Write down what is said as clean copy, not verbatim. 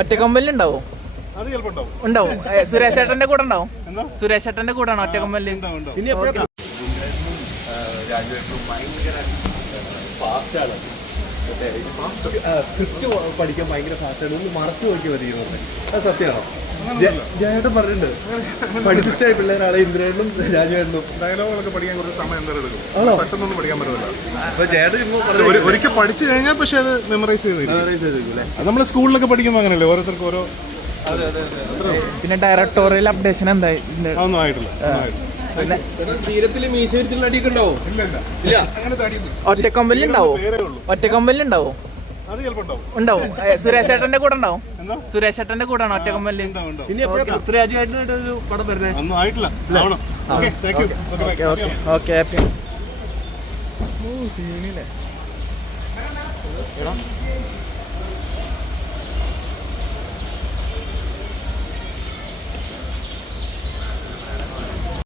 ഒറ്റക്കൊമ്പലിൽ ഉണ്ടാവും. ഉണ്ടാവും. സുരേഷ് ഏട്ടന്റെ കൂടെ ഉണ്ടാവും. സുരേഷ് ഏട്ടന്റെ കൂടെ ആണോ ഒറ്റക്കൊമ്പലിൽ? പഠിക്കാൻ ഭയങ്കര ഫാസ്റ്റാണ്. ഒന്ന് മറച്ചു നോക്കി മതിയുന്നത്. അത് സത്യമാണോ? ജയേട്ടൻ പറഞ്ഞിട്ടുണ്ട് പഠിപ്പിച്ചായ പിള്ളേരാണ് ഇന്ദ്രനും രാജുവേട്ടനും. ഡയലോഗുകളൊക്കെ പഠിക്കാൻ കുറച്ച് സമയം എന്തായാലും എടുക്കും. ആണോ? പെട്ടെന്നൊന്നും പഠിക്കാൻ പറ്റില്ല. അപ്പൊ ജയേട്ടൻ ഒരിക്കൽ പഠിച്ചു കഴിഞ്ഞാൽ പക്ഷെ അത് മെമ്മറൈസ് ചെയ്തിരിക്കും. അത് നമ്മൾ സ്കൂളിലൊക്കെ പഠിക്കുമ്പോൾ അങ്ങനെയല്ലേ, ഓരോരുത്തർക്ക് ഓരോ. പിന്നെ ഡയറക്ടോറിയൽ അപ്ഡേഷൻ എന്തായി? അതൊന്നും ആയിട്ടില്ല. ഒറ്റക്കൊമ്പലിൽ ഉണ്ടാവും. ഒറ്റക്കൊമ്പലിൽ ഉണ്ടാവും. ഉണ്ടാവും. സുരേഷ് ഏട്ടന്റെ കൂടെ ഉണ്ടാവും. സുരേഷ് ഏട്ടന്റെ കൂടെ ആണോ ഒറ്റക്കൊമ്പലിൽ? രാജുവേട്ടനായിട്ട് ഒരു പടം വരുന്നത് ഒന്നും ആയിട്ടില്ല. Okay happy. സീനില്ലേ